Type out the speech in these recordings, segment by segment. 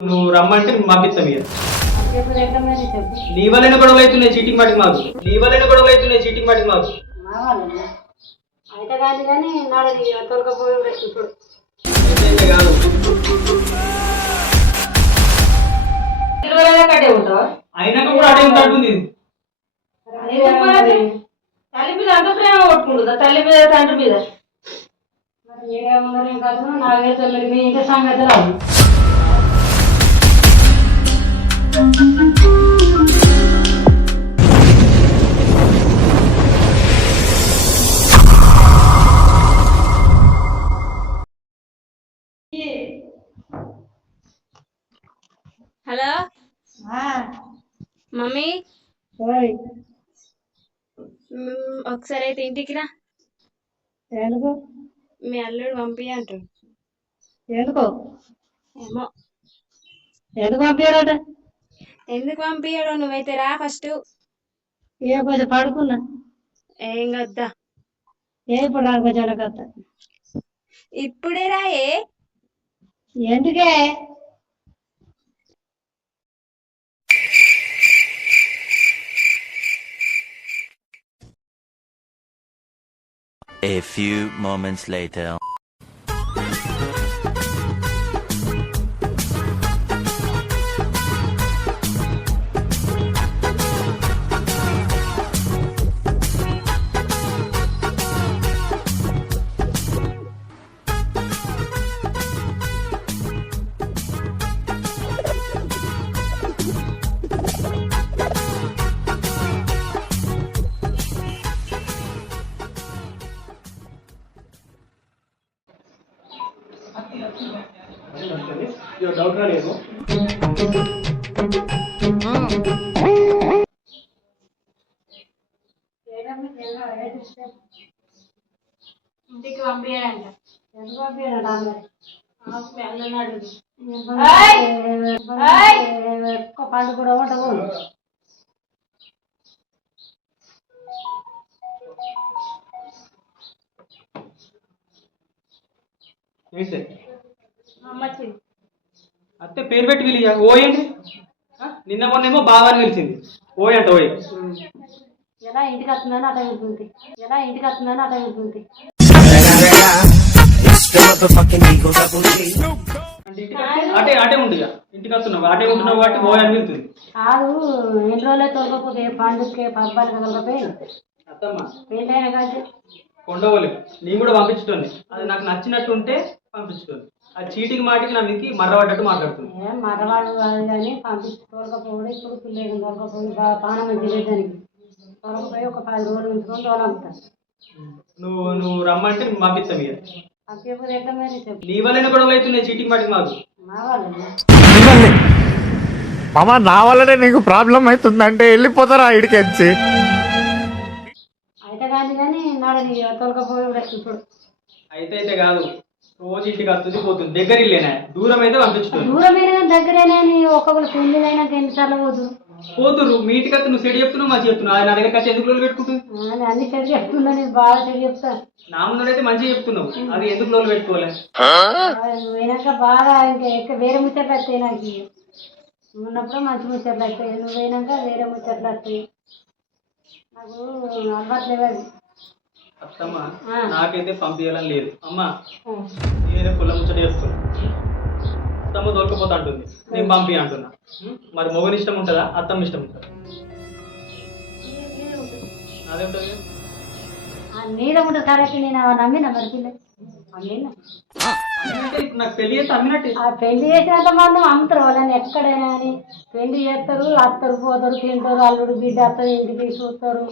నువ్వు రమ్మంటే పంపిస్తాం ఇక. నీ వల్లనే గొడవలు అవుతున్నాయి చీటింగ్ మాటికి మాకు. నీ వల్లనే గొడవలు అవుతున్నాయి చీటింగ్ మాటికి మాకు. మా వాళ్ళు అయితే కాదు కానీ నాడు తొలకపోయి ఇప్పుడు. అయితే కాదు. ఇరవై కట్టే ఉంటావా? అయినాక కూడా అడే ఉంటాడుంది తల్లి మీద అంత ప్రేమ కొట్టుకుంటుందా? తల్లి మీద తండ్రి మీద? మరి మీరేమన్నారు ఇంకా నాలుగైదు తొమ్మిది మీ ఇంకా సంగతి రాదు హలో మమ్మీ. ఒకసారి అయితే ఇంటికి రా. ఎందుకు? మీ అల్లుడు పంపి అంటాడు ఎందుకు? ఏమో. ఎందుకు పంపించారట ఎందుకు పంపించాడు నువ్వైతే రా ఫస్ట్. ఏ కొంచెం పడుకున్నా. ఏం కద్దా ఏ ఇప్పుడు నాకు కొంచెం కథ ఇప్పుడే రా ఏ. ఎందుకే? A few moments later. Doubt రాలేదు ఇంటికి పంపించాడంట పండు కూడా ఉండవు ఏంటి అమ్మచ్చి అత్తే పేరు పెట్టి పిలియ. ఓయండి నిన్న మొన్నేమో బాగా అని పిలిచింది. ఓయ్ అంట ఓయ్ ఎలా ఇంటికి వస్తుందని అట వెళ్తుంది ఎలా ఇంటికి వస్తుందని అట వెళ్తుంది అంటే అటే ఇక. ఇంటికి వస్తున్నావు అటే ఉంటున్నావు కాబట్టి ఓయ్ అని పిలుతుంది కాదు ఎన్ని రోజులే తొలగకపోతే పండుగకి పబ్బాలకి తొలగపోయి అత్తమ్మ. పెళ్ళైన కాదు కొండవోలు. నేను కూడా పంపించుతుంది. అది నాకు నచ్చినట్టు ఉంటే పంపించుతుంది. ఆ చీటికి మాటికి నా మీదకి మర్రపడ్డట్టు మాట్లాడుతుంది ఏం మగవాడు కాదు కానీ పంపించి తోలకపోవడం ఇప్పుడు పిల్లలు తోలకపోయి పానం మంచి దానికి. తోలకపోయి ఒక పది రోజులు ఉంచుకొని తోలంపుతారు. నువ్వు నువ్వు రమ్మంటే పంపిస్తాం పంపించకపోతే ఎట్లా మరి చెప్పు? నీ వల్లనే గొడవలు అవుతున్నాయి చీటికి మాటికి మాకు. మా వాళ్ళు మామ నా వల్లనే నీకు ప్రాబ్లం అవుతుందంటే వెళ్ళిపోతారా ఇడికి వచ్చి? అయితే కాదు కానీ నాడు తోలకపోయి ఇప్పుడు. అయితే అయితే కాదు. రోజు ఇంటికి వస్తుంది పోతుంది దగ్గర ఇల్లేనా దూరం అయితే పంపించుతుంది దూరమైన దగ్గరేనే అని ఒక్కొక్కరు పెళ్ళి అయినాక ఎన్నిసార్లు పోదు. పోతురు మీ ఇంటికి వస్తే నువ్వు చెడు చెప్తున్నావు మంచి చెప్తున్నావు. అది నా దగ్గర వచ్చి ఎందుకు రోజులు పెట్టుకుంటుంది అని అన్ని చెడు చెప్తున్నా నీకు బాగా చెడు చెప్తా. నా ముందరైతే మంచిగా చెప్తున్నావు. అది ఎందుకు రోజులు పెట్టుకోలే? నువ్వు పోయినాక బాగా ఇంకా ఎక్క వేరే ముచ్చట్లు వస్తాయి నాకు. ఉన్నప్పుడు మంచి ముచ్చట్లు వస్తాయి. నువ్వు పోయినాక వేరే ముచ్చట్లు వస్తాయి. నాకు అలవాట్లేదు అది. అత్తమ్మ. నాకైతే పంపించాలని లేదు. అమ్మ నేనే పుల్ల ముచ్చట చెప్తున్నా అత్తమ్మ దొరకపోతా అంటుంది. నేను పంపి అంటున్నా? మరి మొగని ఇష్టం ఉంటుందా? అత్తమ్మ ఇష్టం ఉంటుందా? అదే ఉంటుంది కరెక్ట్ నేను నమ్మిన మరి పిల్ల? నాకు పెళ్ళి చేస్తే అమ్మినట్టే. ఆ పెళ్ళి చేసినంత మంది అమ్ముతారు వాళ్ళని ఎక్కడైనా అని. పెళ్ళి చేస్తారు అత్తరు పోతారు తింటారు అల్లుడు బిడ్డ అత్తరు ఇంటికి చూస్తారు.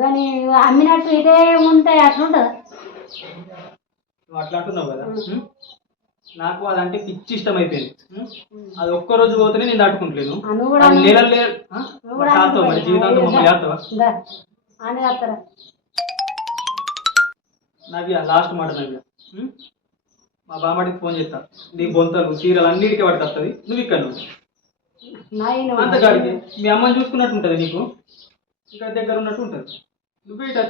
కానీ అమ్మినట్టు ఇదే ఉంటాయి నువ్వు అట్లా అంటున్నావు కదా? నాకు అదంటే పిచ్చి ఇష్టం అయిపోయింది? అది ఒక్క రోజు పోతేనే నేను తట్టుకుంటలేను నెలలు నెల మరి జీవితాంతం మమ్మల్ని చేస్తావా? చేస్తారా? నాకు లాస్ట్ మాట నాకు? మా బామ్మడికి ఫోన్ చేస్తా. నీ బొంతలు చీరలు అన్నిటికీ వాడికి వస్తుంది. నువ్వు ఇక్కడ నువ్వు. నాయన అంత గాడికి మీ అమ్మని చూసుకున్నట్టు ఉంటుంది నీకు? ఇక్కడ దగ్గర ఉన్నట్టు ఉంటుంది. నువ్వే ఇటు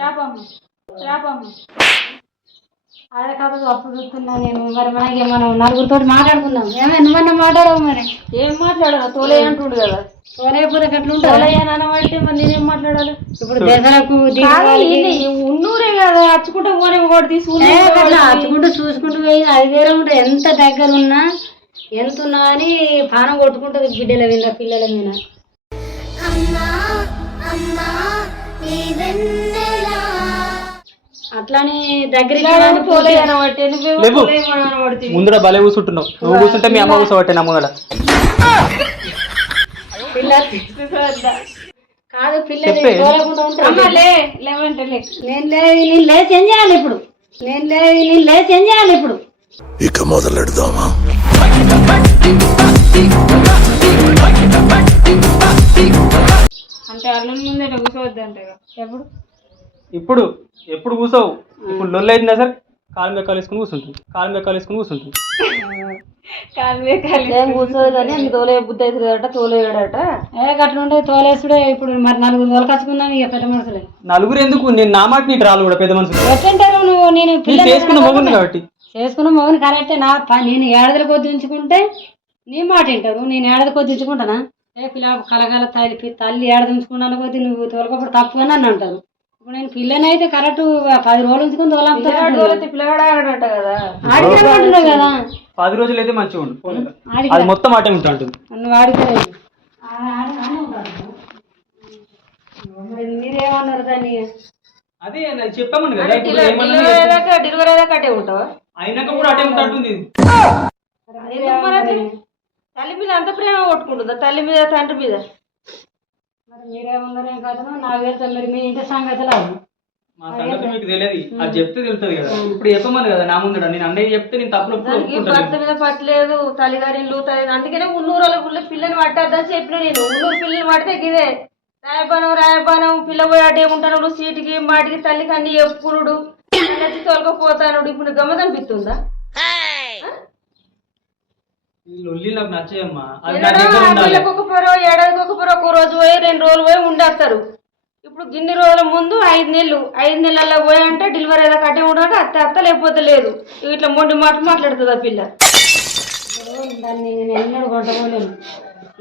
రాపమ్మ అదే కాదు అప్పుడు చూస్తున్నా నేను మరి మనకి మనం నలుగురితో మాట్లాడుకుందాం. ఏమైనా నువ్వన్నా మాట్లాడవు మరి. ఏం మాట్లాడాలి తోలే అంటుండు కదా. మరి నేనేం మాట్లాడాలి? ఇప్పుడు దసరాకు ఉన్నూరే కదా. అచ్చుకుంటే పోనే ఒకటి తీసుకుంటే అచ్చుకుంటూ చూసుకుంటూ పోయి అది వేరే ఉంటుంది ఎంత దగ్గర ఉన్నా ఎంత ఉన్నా అని పానం కొట్టుకుంటుంది బిడ్డల మీద పిల్లల మీద. అట్లానే దగ్గరికి లేవు. ముందర భలే కూర్చుంటున్నావు నువ్వు కూర్చుంటే మీ అమ్మ కూర్చోబట్టే నా ముందర కాదు పిల్లలు చెప్పే. తోలకుండా ఉంటారు అమ్మ లే లేవంటే లే నేను లేచి ఏం చేయాలి ఇప్పుడు నేను లేచి ఏం చేయాలి ఇప్పుడు ఇక మొదలెడదామా అంటే అల్లుని ముందే ఎప్పుడు? ఇప్పుడు ఎప్పుడు కూర్చోవు ఇప్పుడు లొల్లు అయిందా సార్ కాలు మీద కాలు వేసుకుని కూర్చుంటుంది కాలు మీద కాలు వేసుకుని కూర్చుంటుంది కాలు కాలు ఏం కూర్చోదు కానీ తోలే బుద్ధి తోలేయడట. ఏ తోలేసుడే ఇప్పుడు మరి నలుగురు తోలకచ్చుకుందాం ఇక పెద్ద మనుషులే. నలుగురు ఎందుకు? నేను నా మాట నీటి రాళ్ళు కూడా పెద్ద మనుషులు. ఎట్లంటారు నువ్వు? నేను పిల్లలు చేసుకున్న మొగుంది కాబట్టి. చేసుకున్న మగని కరెక్టే. నా నేను ఏడాదిల కొద్ది ఉంచుకుంటే నీ మాట వింటారు. నేను ఏడాది కొద్ది ఉంచుకుంటానా? ఏ పిల్ల కలగాల తల్లి పి- తల్లి ఏడాది ఉంచుకున్నాను కొద్ది నువ్వు తోలకప్పుడు తప్పు అని నన్ను అంటారు. ఇప్పుడు నేను పిల్లని అయితే కరెక్ట్ పది రోజులు ఉంచుకుని తోలితే పిల్లగాడు ఆడట కదా. పది రోజులు అయితే మంచిగా ఉండు అది మొత్తం ఆటే ఉంటుంది నువ్వు మీరేమన్నారు దాన్ని అదే కదా ఏమన్నా డెలివరీ అయ్యాక అట్టే ఉంటావా? అయినాక కూడా అటే ఉంటుంది? తల్లి మీద అంత ప్రేమ కొట్టుకుంటుందా? తల్లి మీద తండ్రి మీద? మరి మీరేమన్నారు ఏం కాదు నాకు తెలుసా మరి మీ ఇంటి సంగతులు అవి. మా సంగతి మీకు తెలియదు. అది చెప్తే తెలుస్తుంది కదా. ఇప్పుడు చెప్పమని కదా నా ముందర. నేను అన్నయ్య చెప్తే నేను తప్పులు దానికి భర్త మీద పట్టలేదు తల్లిగారిల్లు తల్లి అందుకనే ఉన్నూరు వాళ్ళ ఊళ్ళో పిల్లని పట్టద్దని చెప్పిన నేను. ఉన్నూరు పిల్లని పడితే గిదే. రాయబానం రాయబానం పిల్ల పోయి అటే ఉంటాను సీటుకి మాటికి? తల్లికి అన్ని చెప్పుకునుడు. నచ్చి తొలకపోతాను ఇప్పుడు గమ్మత్ అనిపిస్తుందా ఈ లొల్లి నాకు నచ్చాయమ్మా ఒక పొరో ఏడాదికి ఒక పొరో ఒక రోజు పోయి రెండు రోజులు పోయి ఉండేస్తారు. ఇప్పుడు గిన్ని రోజుల ముందు ఐదు నెలలు. ఐదు నెలల్లో పోయి అంటే డెలివరీ ఏదో కట్టే ఉండక అత్త అత్త లేకపోతే లేదు. ఇట్లా మొండి మాట మాట్లాడుతుంది ఆ పిల్ల. దాన్ని నేను ఎన్నడూ కొంట పోలేను.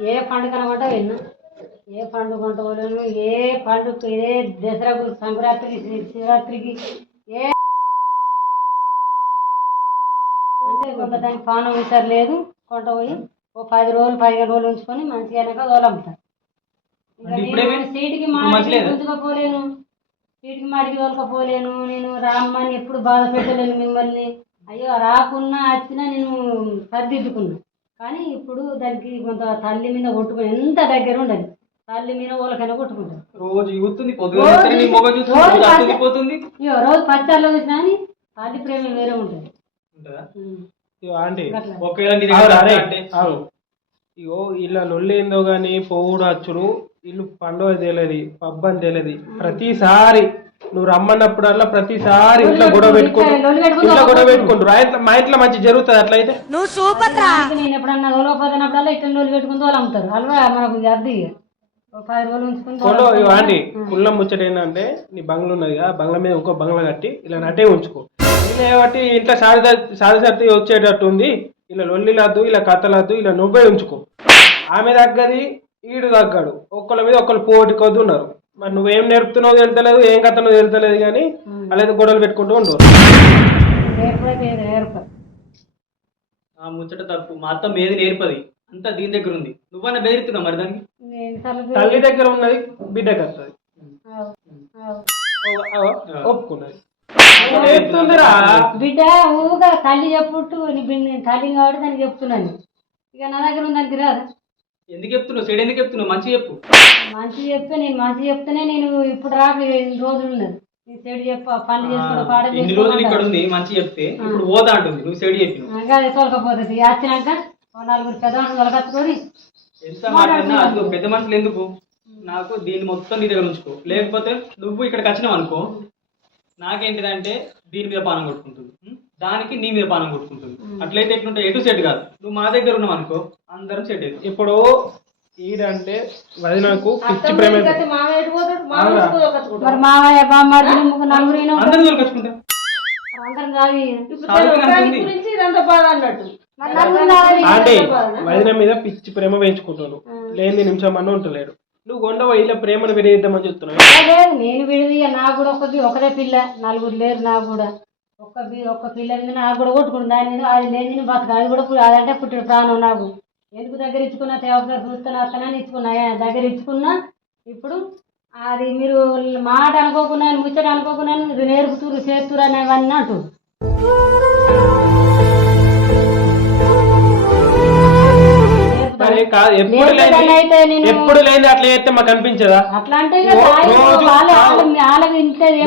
ఏ పండుగ కొంట వెళ్ళినా ఏ పండుగ కొంట పోలేను ఏ పండుగ ఏ దసరాకు సంక్రాంతికి శివరాత్రికి ఏ అంటే కొంత దానికి పానం లేదు. కొంట పోయి ఓ పది రోజులు పదిహేను రోజులు ఉంచుకొని మంచిగా అయినాక తోలమ్ముతారు సీటుకి మంచిలేదా? గుంజుకపోలేను. సీటుకి మాటికి తోలుకపోలేను. నేను రామ్మని ఎప్పుడు బాధ పెట్టలేను మిమ్మల్ని. అయ్యో రాకున్నా వచ్చినా నేను సర్దిద్దుకున్నా. కానీ ఇప్పుడు దానికి కొంత తల్లి మీద కొట్టుకుని ఎంత దగ్గర ఉండదు తల్లి మీద వాళ్ళకైనా కొట్టుకుంటారు. రోజు రోజు పచ్చాల్లో చూసినా కానీ తల్లి ప్రేమ వేరే ఉంటుంది. ఆంటీ. ఇగో ఇలా లొల్లేందో గాని పోవుడు అచ్చుడు ఇల్లు పండుగ తెలియదు పబ్బ అని తెలియదు ప్రతిసారి నువ్వు రమ్మన్నప్పుడల్లా ప్రతిసారి ఇంట్లో గొడవ పెట్టుకుంటూ ఇంట్లో గొడవ పెట్టుకుంటారు మా ఇంట్లో మంచి జరుగుతుంది అట్లయితే. అందుకే నేను ఎప్పుడన్నా ఇట్లా పెట్టుకుని తోలమ్ముతారు అల్వా మనకు ఆంటీ కుళ్ళం ముచ్చట ఏంటంటే నీ బంగ్లా ఉన్నది కదా బంగ్లా మీద ఇంకో బంగ్లా కట్టి ఇలా నటే ఉంచుకో. ఇలా బట్టి ఇంట్లో సారి సారి సర్ది వచ్చేటట్టు ఉంది. ఇలా లొల్లిలద్దు ఇలా కథలద్దు ఇలా నువ్వే ఉంచుకో. ఆమె తగ్గది ఈడు తగ్గాడు ఒక్కళ్ళ మీద ఒక్కళ్ళు పోటీ కొద్ది ఉన్నారు మరి నువ్వేం నేర్పుతున్నావు తెలుతలేదు ఏం కథనో తెలుతలేదు కానీ అలా గొడవలు పెట్టుకుంటూ ఉండవు ఆ ముచ్చట తప్పు మా అత్త ఏది నేర్పది. అంతా దీని దగ్గర ఉంది. నువ్వన్నా బెదిరిస్తున్నావు మరి దానికి? తల్లి దగ్గర ఉన్నది ఆవు, ఆవు. ఒప్పుకున్నది. బిడ్డ ఊగా తల్లి చెప్పుట్టు తల్లి కాబట్టి దానికి చెప్తున్నాను. ఇక నా దగ్గర ఉంది దానికి రాదు. ఎందుకు చెప్తున్నావు? సైడ్ ఎందుకు చెప్తున్నావు? మంచి చెప్పు. మంచి చెప్తే నేను మంచి చెప్తేనే నేను ఇప్పుడు రాక ఎన్ని రోజులు ఉన్నది? నేను చెడు చెప్ప పనులు చేసుకోవడం ఎన్ని రోజులు ఇక్కడ ఉంది? మంచి చెప్తే ఇప్పుడు పోతా అంటుంది. నువ్వు సైడ్ చెప్పినావు అదే తోలకపోతుంది వచ్చినాక నలుగురు పెద్దవాళ్ళు తొలగచ్చుకొని ఎంత మాట్లాడినా పెద్ద మనుషులు ఎందుకు? నాకు దీన్ని మొత్తం నీ దగ్గర ఉంచుకో. లేకపోతే నువ్వు ఇక్కడికి వచ్చినావు అనుకో. నాకేంటిదంటే దీని మీద పానం కొట్టుకుంటుంది? దానికి నీ మీద పానం కొట్టుకుంటుంది. అట్లయితే ఎట్లుంటే ఎటు సెట్ కాదు. నువ్వు మా దగ్గర ఉన్నావు అనుకో అందరం సెట్ అవుతుంది ఇప్పుడు ఈడంటే వదినకు పిచ్చి ప్రేమ. మరి మామయ్య బామ్మడి నలుగురు అందరం దొరకచ్చుకుంటా గురించి ఇదంతా బాధ అన్నట్టు. అంటే వదిన మీద పిచ్చి ప్రేమ పెంచుకుంటున్నాడు లేని నిమిషం అన్న ఉంటలేడు. నువ్వు కొండవ ఇలా ప్రేమను విడేద్దామని చెప్తున్నావు? లేదు నేను విడదీయ నాకు కూడా ఒక బి- ఒకదే పిల్ల. నలుగురు లేరు నా కూడా. ఒక్క ఒక్క పిల్ల మీద నాకు కూడా కొట్టుకుంటుంది. దాని మీద అది లేదు నేను బతక అది కూడా అదంటే పుట్టిన ప్రాణం నాకు. ఎందుకు దగ్గర ఇచ్చుకున్నా ఒకసారి చూస్తున్నా అత్తనని ఇచ్చుకున్నా దగ్గర ఇచ్చుకున్నా ఇప్పుడు అది మీరు మాట అనుకోకుండా ముచ్చట అనుకోకుండా మీరు నేర్పుతురు చేస్తురు అనేవన్నీ అంటు కాదు ఎప్పుడు లేని ఎప్పుడు లేని అట్లా చేస్తే మాకు అనిపించదా?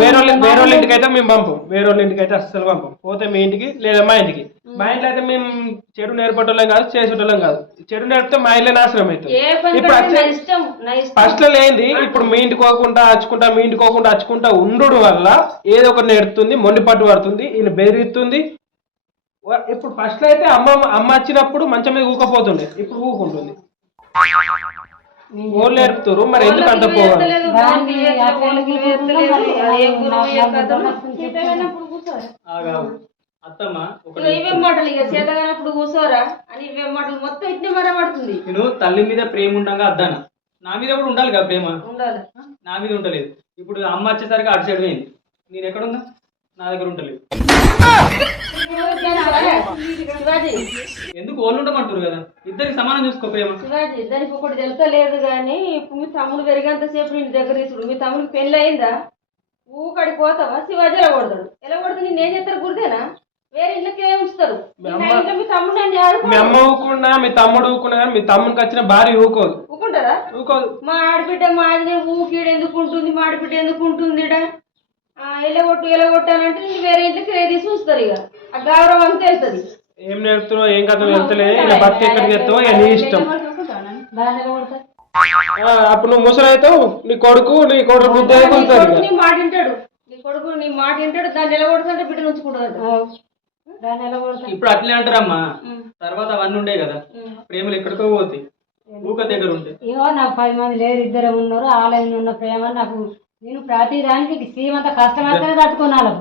వేరే ఇంటికి అయితే మేము పంపం. వేరే వాళ్ళ ఇంటికి అయితే అస్సలు పంపం. పోతే మీ ఇంటికి లేదా మా ఇంటికి. మా ఇంట్లో అయితే మేము చెడు నేర్పటోళ్ళం కాదు చేసేటోళ్ళం కాదు. చెడు నేర్పితే మా ఇల్లే నాశనం అవుతుంది. ఇప్పుడు ఫస్ట్లో లేనిది ఇప్పుడు మీ ఇంటికి పోకుండా అచ్చుకుంటా మీ ఇంటికి పోకుండా అచ్చుకుంటా ఉండు వల్ల ఏదో ఒకటి నేర్పుతుంది మొండి పట్టు పడుతుంది ఈయన బెదిరిస్తుంది ఇప్పుడు ఫస్ట్లో అయితే అమ్మ అమ్మ వచ్చినప్పుడు మంచం మీద ఊకపోతుండే. ఇప్పుడు ఊకుంటుంది. ఓళ్ళు నేర్పుతారు మరి ఎందుకు అంత పోవాలి అత్తమ్మ ఇవే మాటలు ఇక చేతగానప్పుడు కూర్చోరా? అని ఇవే మాటలు మొత్తం ఇట్నే నేను తల్లి మీద ప్రేమ ఉండగా అద్దాను? నా మీద కూడా ఉండాలి కదా ప్రేమ? ఉండాలి. నా మీద ఉండలేదు ఇప్పుడు అమ్మ వచ్చేసరికి అటు సైడ్ పోయింది. నేను ఎక్కడున్నా? నా దగ్గర ఉండలేదు ఎందుకు ఉండమంటారు కదా? ఇద్దరికి సమానం చూసుకో ప్రేమ. శివాజీ దానికి ఒకటి తెలుసలేదు కానీ ఇప్పుడు మీ తమ్ముడు పెరిగేంత సేపు నేను దగ్గర తీసుడు. మీ తమ్ముడికి పెళ్ళి అయిందా? ఊకడికి పోతావా? శివాజీ ఎలా కొడతాడు? ఎలా కొడితే నేను ఏం చేస్తారు? గుర్తేనా వేరే ఇళ్ళకి ఏమి ఉంచుతారు నా మీ తమ్ముడు నన్ను మీ అమ్మ ఊకున్నా మీ తమ్ముడు ఊకున్నా కానీ మీ తమ్మునికి వచ్చిన భార్య ఊకోదు. ఊకుంటారా? ఊకోదు. మా ఆడబిడ్డ మా ఆదినే ఊకీడు ఎందుకు ఉంటుంది? మా ఆడబిడ్డ ఎందుకు ఉంటుంది ఈడ? ఆ ఎలగొట్టు ఎలగొట్టాలంటే నేను వేరే ఇంట్లోకి రేది చూస్తారు ఇక. ఆ గౌరవం అంతా వెళ్తుంది. ఏం నేర్పుతున్నావు ఏం కథ వెళ్తలేదు ఇలా ఎక్కడికి ఎత్తావో ఇక నీ ఇష్టం. ఆ, అప్పుడు నువ్వు ముసలి అవుతావు నీ కొడుకు నీ కొడుకు బుద్ధి నీ అయిపోతారు కొడుకు ఇక. నీ మాట వింటాడు. నీ కొడుకు నీ మాట వింటాడు దాన్ని ఎలగొడుతుంటే బిడ్డ ఉంచుకుంటుందంట దాని ఎలా కొడతారు ఇప్పుడు అట్లే అంటారమ్మా. తర్వాత అవన్నీ ఉండే కదా. ప్రేమలు ఎక్కడికో పోతాయి. ఊక దగ్గర ఉంటాయి ఏమో నాకు పది మంది లేరు ఇద్దరు ఉన్నారు. ఆలయం ఉన్న ప్రేమ నాకు నేను ప్రతి దానికి శ్రీమంత కష్టమైతేనే తట్టుకున్నాను.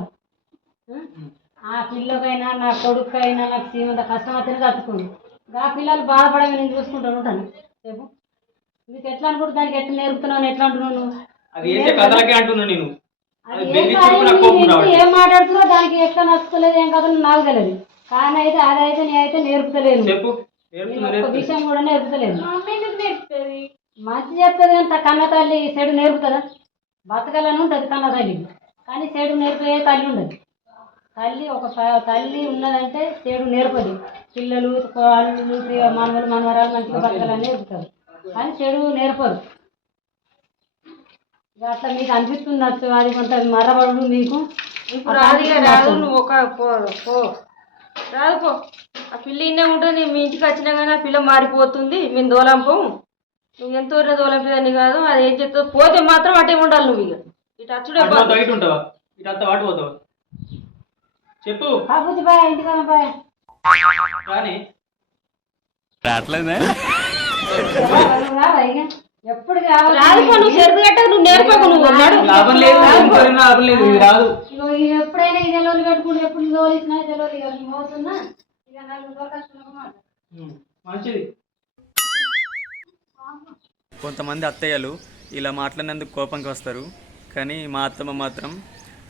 ఆ పిల్లకైనా నా కొడుకైనా నాకు శ్రీమంత కష్టమైతేనే తట్టుకుని ఆ పిల్లలు బాధపడగా నేను చూసుకుంటాను ఉంటాను. చెప్పు. నీకు ఎట్లా అనుకుంటు దానికి ఎట్లా నేర్పుతున్నావు ఎట్లా అంటున్నావు నువ్వు? అది వేసే కథలకే అంటున్నా నేను? అది అది ఏం కాదు, మాట్లాడుతున్నావు దానికి ఎట్లా నచ్చుతలేదు ఏం కథలు నాకు తెలియదు కానీ అయితే అదైతే నేను ఒక్క నేర్పుతున్నా. విషయం కూడా నేర్పుతలేదు మంచి చెప్తుంది అంత కన్న తల్లి చెడు నేర్పుతుందా? బతకాలని ఉంటుంది కన్న తల్లి. కానీ చెడు నేర్పే తల్లి ఉండదు. తల్లి ఒక తల్లి ఉన్నదంటే చెడు నేర్పదు. పిల్లలు వాళ్ళు మనవలు మనవరాలు మంచిగా బతకాలని నేర్పుతారు. కానీ చెడు నేర్పరు. అట్లా మీకు అనిపిస్తుండొచ్చు. అది కొంత మరబడు మీకు. ఇప్పుడు రాదు ఇక రాదు. నువ్వు ఒక పో పో. రాదు పో. ఆ పిల్ల ఇన్నే ఉంటుంది. మీ ఇంటికి వచ్చినా కానీ ఆ పిల్ల మారిపోతుంది. మేము దోలంపం నువ్వు ఎంత ఊరిన దోలంపేదాన్ని కాదు అది ఏం చెప్తావు పోతే మాత్రం అటే ఉండాలి నువ్వు ఇక. ఇటు అచ్చుడే ఇటు ఉంటావా? ఇటు అంతా వాటి పోతావా? చెప్పు. కాకపోతే బాయ్ ఇంటికి బాయ్. కానీ? ఎప్పుడు కావాలి? నువ్వు చెరుకు కట్ట నువ్వు నేర్పకు నువ్వు. లాభం లేదు లాభం లేదు రాదు. ఇగో ఇది ఎప్పుడైనా ఇదే లోన్లు పెట్టుకుంటే ఎప్పుడు లోన్ ఇచ్చినా ఇదే లోన్ ఇక. మంచిది. కొంతమంది అత్తయ్యలు ఇలా మాట్లాడినందుకు కోపంకి వస్తారు. కానీ మా అత్తమ్మ మాత్రం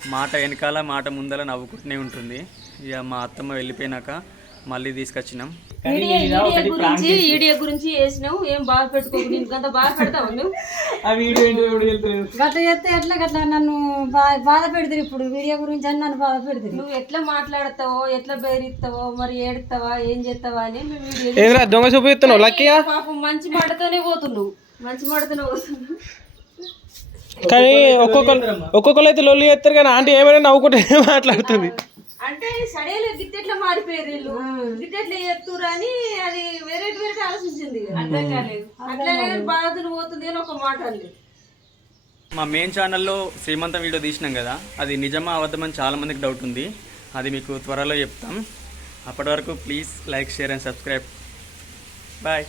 మాట వెనకాల మాట ముందల నవ్వుకుంటూనే ఉంటుంది. ఇక మా అత్తమ్మ వెళ్ళిపోయినాక మళ్ళీ తీసుకొచ్చినాం. గురించి ఈడియో గురించి వేసినావు ఏం బాధ పెట్టుకోకు బాధ పెడతావు నువ్వు? గట్ల చేస్తే ఎట్లా గట్లా నన్ను బా- బాధ పెడతారు ఇప్పుడు? వీడియో గురించి అని నన్ను బాధ పెడతారు. నువ్వు ఎట్లా మాట్లాడతావో ఎట్లా బెదిరిస్తావో మరి ఏడుస్తావా ఏం చేస్తావా అని మేము వీడియో ఏదిరా దొంగ పాపం మంచి మాటతోనే పోతున్నావు మంచి మాటతోనే పోతున్నావు కానీ ఒక్కొక్కరు ఒక్కొక్కరు అయితే లొల్లి చేస్తారు కానీ ఆంటీ ఏమైనా నవ్వుకుంటే మాట్లాడుతుంది. అంటే సడేలు గిట్టెట్లా మారిపోయారు వీళ్ళు. గిట్టెట్లా చేస్తురు అని అది వేరే వేరే ఆలోచించింది అట్లా అట్లనే బాధలు పోతుంది అని ఒక మాట అంది. మా మెయిన్ ఛానల్లో శ్రీమంతం వీడియో తీసినాం కదా అది నిజమా అబద్ధమని చాలా మందికి డౌట్ ఉంది. అది మీకు త్వరలో చెప్తాం. అప్పటి వరకు please like share and subscribe bye